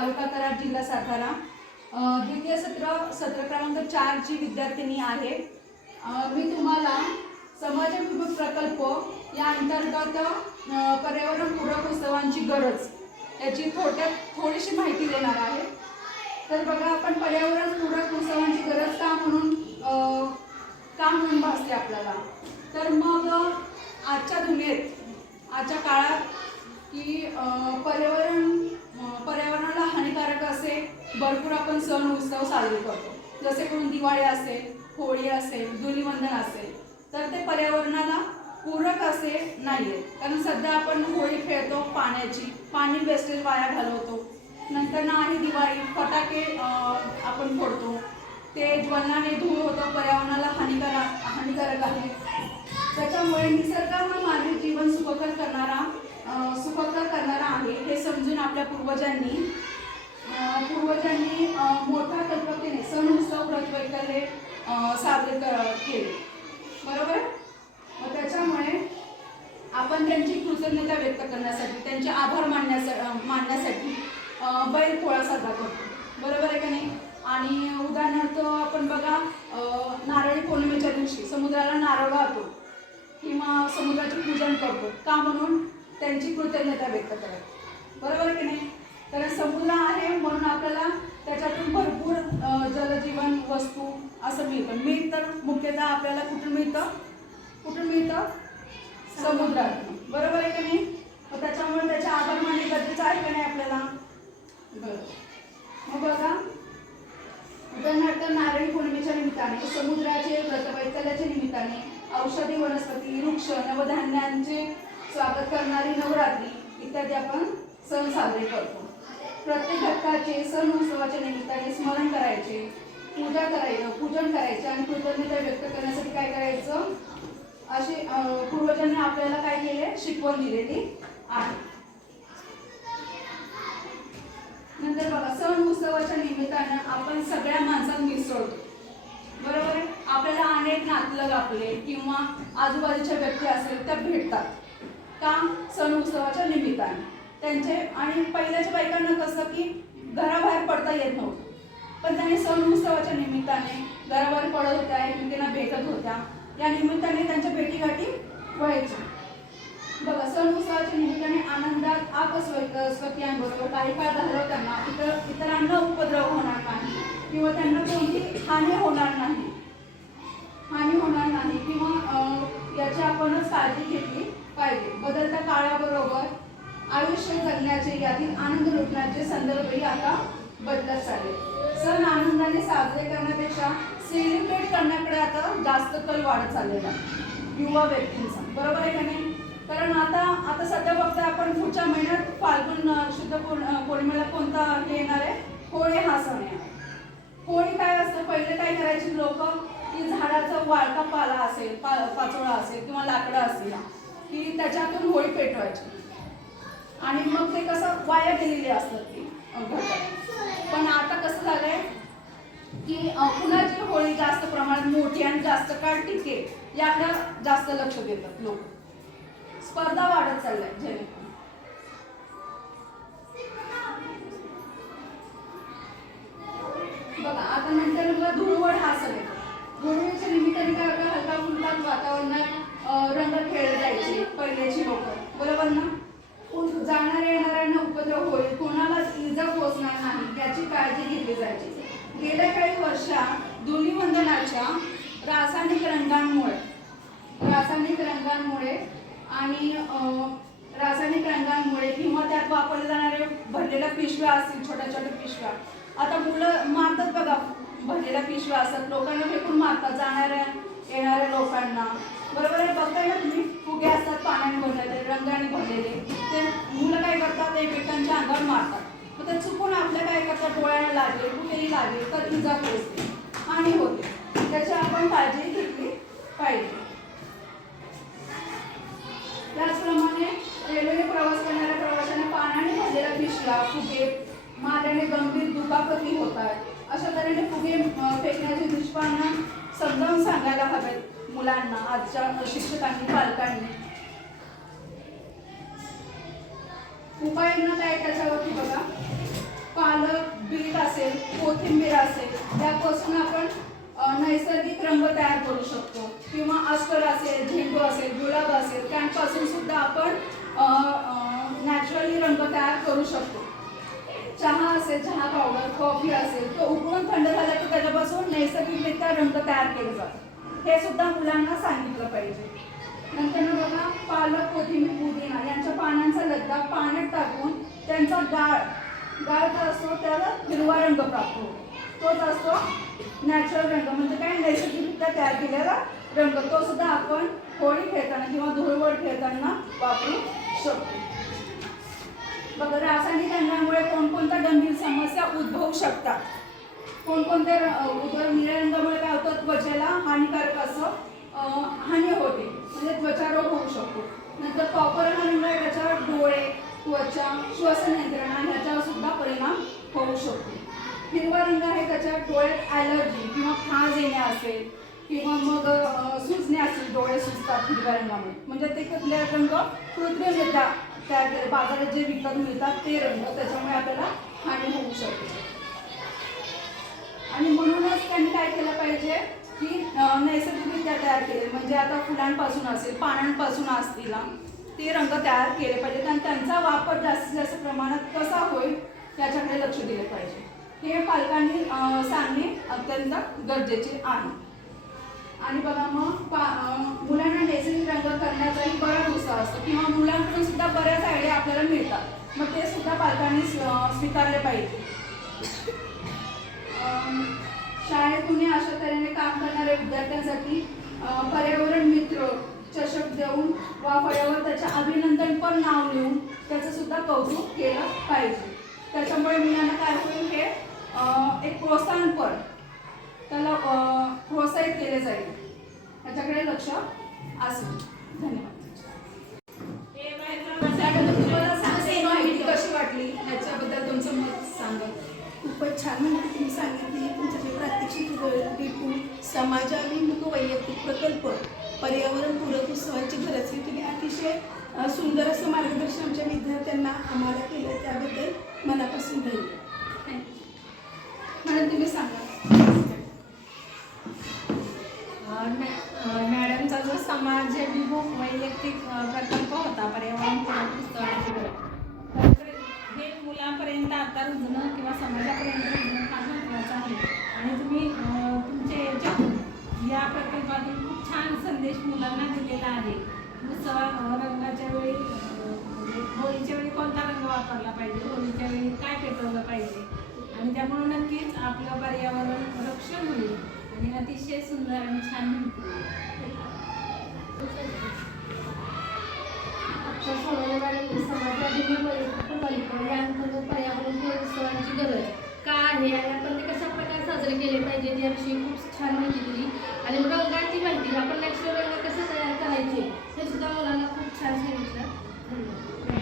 तालुका कराड, जिल्हा सातारा, द्वितीय सत्र क्रमांक 4 ची विद्यार्थिनी आहे। मी तुम्हाला समाजाभिमुख प्रकल्प या अंतर्गत पर्यावरणपूरक उत्सवांची गरज याची थोडीशी माहिती देणार आहे। तर बघा, आपण पर्यावरणपूरक उत्सवांची गरज का म्हणून भासते आपल्याला, तर मग आजच्या दुनियेत, आजच्या काळात की पर्यावरणाला हानिकारक असे भरपूर आपण सण उत्सव साजरे करतो, जसे करून दिवाळी असेल, होळी असेल, धुलीवंदन असेल, तर ते पर्यावरणाला पूरक असे नाहीये। कारण सध्या आपण होळी खेळतो, पाणी वेस्टेज वाया घालवतो। नंतर ना आहे दिवाळी, फटाके आपण फोडतो, ते ज्वलनाने धूळ होतो, पर्यावरणाला हानिकारक आहे। त्याच्यामुळे निसर्ग हा मानवी जीवन सुखकर करणारा आहे हे समजून आपल्या पूर्वजांनी मोठ्या कल्पकतेने सण उत्सव व्रतवैकल्ये साजरे केले, बरोबर। मग त्याच्यामुळे आपण त्यांची कृतज्ञता व्यक्त करण्यासाठी, त्यांचे आभार मानण्यासाठी बैलपोळा साजरा करतो, बरोबर आहे का नाही। आणि उदाहरणार्थ आपण बघा, नारळी पौर्णिमेच्या दिवशी समुद्राला नारळ वाहतो किंवा समुद्राचे पूजन करतो, का म्हणून त्यांची कृतज्ञता व्यक्त करायची, बरोबर आहे की नाही। कारण समुद्र आहे म्हणून आपल्याला त्याच्यातून भरपूर जलजीवन वस्तू असं मिळतं। मीठ तर मुख्यतः आपल्याला कुठून मिळतं समुद्रातून, बरोबर आहे की नाही। मग त्याच्यामुळे त्याचे आभार मानणे गरजेचं आहे का नाही आपल्याला, बरोबर। मग बघा, उदाहरणार्थ नारळी पौर्णिमेच्या निमित्ताने, समुद्राचे व्रतवैकल्याच्या निमित्ताने औषधी वनस्पती, वृक्ष, नवधान्यांचे स्वागत करणारी नवरात्री इत्यादी आपण सण साजरे करतो। प्रत्येक घटकाचे सण उत्सवाच्या निमित्ताने स्मरण करायचे, पूजन करायचे आणि कृतज्ञता व्यक्त करण्यासाठी काय करायचं, असे पूर्वजांनी आपल्याला काय केले, शिकवण दिलेली आहे। नंतर बघा, सण उत्सवाच्या निमित्तानं आपण सगळ्या माणसांना मिसळतो, बरोबर आहे। आपल्याला अनेक नातलग आपले किंवा आजूबाजूच्या व्यक्ती असेल त्या भेटतात, का सण उत्सवाच्या निमित्ताने त्यांचे। आणि पहिल्याच्या बायकांना कसं की घराबाहेर पडता येत नव्हतं, पण त्यांनी सण उत्सवाच्या निमित्ताने घराबाहेर पडत होत्या, एकमेकांना भेटत होत्या, या निमित्ताने त्यांच्या भेटीगाठी व्हायच्या। बघा, सण उत्सवाच्या निमित्ताने आनंदात स्वकीयांबरोबर काही काळ घालवताना इतरांना उपद्रव होणार नाही किंवा त्यांना कोणती हानी होणार नाही किंवा याची आपणच काळजी घेतली पाहिजे। बदलत्या काळाबरोबर आयुष्य जगण्याचे, यातील आनंद लुटण्याचे संदर्भही आता बदलत चालले। सण आनंदाने साजरे करण्यापेक्षा सेलिब्रेट करण्याकडे आता जास्त कल वाढत चाललेला युवा व्यक्तींचा, बरोबर आहे का नाही। कारण आता सध्या बघता आपण पुढच्या महिन्यात फाल्गुन शुद्ध पौर्णिमेला कोणता हे येणार आहे, होळी हा सण आहे। होळी काय असतं, पहिले काय करायची लोक की झाडाचा वाळका पाला असेल, पाचोळा असेल किंवा लाकडं असेल की त्याच्यातून होळी पेटवायची आणि मग ते कसं वाया गेलेली असतात ती घटक। पण आता कसं झालंय की कुणाची होळी जास्त प्रमाणात मोठी आणि जास्त काळ टिकेल याकडे जास्त लक्ष देतात लोक, स्पर्धा वाढत चालल्या जेणेकरून। बघा, आता नंतर मला धुळवड हा सण येतो। धुळवडीच्या निमित्ताने काय होतं, हलका फुलका वातावरणात रंग खेळले जायचे पहिल्याची लोक, बरोबर ना। जाणाऱ्या येणाऱ्यांना उपद्रव होईल, कोणालाच इजा पोहोचणार नाही याची काळजी घेतली जायची। गेल्या काही वर्षात धुलीवंदनाच्या रासायनिक रंगांमुळे किंवा त्यात वापरले जाणारे भरलेल्या पिशव्या असतील, छोट्या छोट्या पिशव्या, आता मुलं मारतात बघा, भरलेल्या पिशव्या असतात, लोकांना फेकून मारतात, जाणाऱ्या येणाऱ्या लोकांना, बरोबर आहे। बघताय ना तुम्ही, फुगे असतात पाण्याने भरलेले, रंगाने भरलेले, ते मुलं काय करतात, एकमेकांच्या अंगावर मारतात। मग ते चुकून आपल्या काय करतात, डोळ्याला लागेल, कुठेही लागेल तर इजा पोहोचते, हानी होते, त्याची आपण काळजी घेतली पाहिजे। त्याचप्रमाणे रेल्वेने प्रवास करणाऱ्या प्रवाशांना पाण्याने भरलेल्या पिशव्या, फुगे मारल्याने गंभीर दुखापती होतात। अशा तऱ्हेने फुगे फेकण्याचे दुष्परिणाम समजावून सांगायला हवेत मुलांना, आजच्या शिक्षकांनी, पालकांनी। उपाययोजना काय त्याच्यावरती बघा, पालक, बीट असेल, कोथिंबीर असेल, यापासून आपण नैसर्गिक रंग तयार करू शकतो. किंवा अस्टर असेल, झेंडू असेल, गुलाब असेल, त्यांपासून सुद्धा आपण नॅचरली रंग तयार करू शकतो. चहा असेल, चहा पावडर, कॉफी असेल, तो उकळून थंड झाला की त्याच्यापासून नैसर्गिकरित्या रंग तयार केले जातात. हे सुद्धा मुलांना सांगितलं पाहिजे. नंतर बघा, पालक, कोथिंबीर, पुदिना यांच्या पानांचा लगदा पाण्यात टाकून त्यांचा गाळ काय असतो, त्याला हिरवा रंग प्राप्त होतो. तोच असतो नॅचरल रंग, म्हणजे काय नैसर्गिकरित्या तयार केलेला रंग. तो सुद्धा आपण होळी खेळताना किंवा धुळवड खेळताना वापरू शकतो. बघा, रासायनिक रंगामुळे कोणकोणत्या गंभीर समस्या उद्भवू शकतात. कोणकोणत्या निळ्या रंगामुळे काय होतं, त्वचेला हानिकारक असं हानी होते, म्हणजे त्वचा रोग होऊ शकतो. नंतर कॉपर रंगामुळे त्याच्यावर डोळे, त्वचा, श्वसन यंत्रणा ह्याच्यावर सुद्धा परिणाम होऊ शकतो. हिरवा रंग आहे, त्याच्यावर डोळ्यात ॲलर्जी किंवा खाज येणे असेल किंवा मग सुजणे असेल, डोळे सुजतात हिरव्या रंगामुळे, म्हणजे ते कुठले रंग कृत्रिमरित्या तयार केले, बाजारात जे विकत मिळतात ते रंग, त्याच्यामुळे आपल्याला हानी होऊ शकते. आणि म्हणूनच त्यांनी काय केलं पाहिजे की नैसर्गिकरित्या तयार केले, म्हणजे आता फुलांपासून असेल, पानांपासून असतील, ते रंग तयार केले पाहिजेत आणि त्यांचा वापर जास्तीत जास्त प्रमाणात कसा होईल याच्याकडे लक्ष दिले पाहिजे. हे पालकांनी सांगणे अत्यंत गरजेचे आहे. आणि बघा, मग मुलांना नैसर्गिक रंग करण्याचाही बराच उत्साह असतो किंवा मुलांकडून सुद्धा बऱ्याच आयडिया आपल्याला मिळतात, मग ते सुद्धा पालकांनी स्वीकारले पाहिजे. शाळेतून अशा तऱ्हेने काम करणाऱ्या विद्यार्थ्यांसाठी पर्यावरण मित्र चषक देऊन वा फळ्यावर त्याच्या अभिनंदन पण नाव लिहून त्याचं सुद्धा कौतुक केलं पाहिजे. त्याच्यामुळे मुलांना काय होईल, हे एक प्रोत्साहनपर त्याला प्रोत्साहित केले जाईल, याच्याकडे लक्ष असेल. धन्यवाद. माहिती कशी वाटली याच्याबद्दल तुमचं मत सांगा. खूपच छान माहिती तुम्ही सांगितली. तुमचं जे प्रात्यक्षिक भेटून समाजाभिमुख वैयक्तिक प्रकल्प पर्यावरणपूरक उत्सवाची गरज ही तुम्ही अतिशय सुंदर असं मार्गदर्शन आमच्या विद्यार्थ्यांना आम्हाला केलं, त्याबद्दल मनापासून धन्यवाद. मॅडम, तुम्ही सांगा. मॅडमचा जो समाजाभिमुख वैयक्तिक प्रकल्प होता पर्यावरणपूरक उत्सवाची गरज, तर हे मुलांपर्यंत आता रुजणं किंवा समाजापर्यंत रुजणं फार महत्त्वाचं आहे. आणि तुम्ही तुमच्या याच्यातून या प्रकल्पातून खूप छान संदेश मुलांना दिलेला आहे. रंगाच्या वेळी म्हणजे होळीच्या वेळी कोणता रंग वापरला पाहिजे, होळीच्या वेळी काय पेटवलं पाहिजे, आणि त्यामुळे नक्कीच आपलं पर्यावरण रक्षण होईल आणि अतिशय सुंदर आणि छान होईल. समाजाभिमुख प्रकल्प याअंतर्गत पर्यावरणपूरक उत्सवांची गरज का आहे आणि आपण ते कशा प्रकारे साजरे केले पाहिजे याविषयी खूप छान माहिती दिली. आणि रंगाची माहिती, आपण नॅचरल रंग कसे तयार करायचे हे सुद्धा मुलांना खूप छान सांगितलं. धन्यवाद.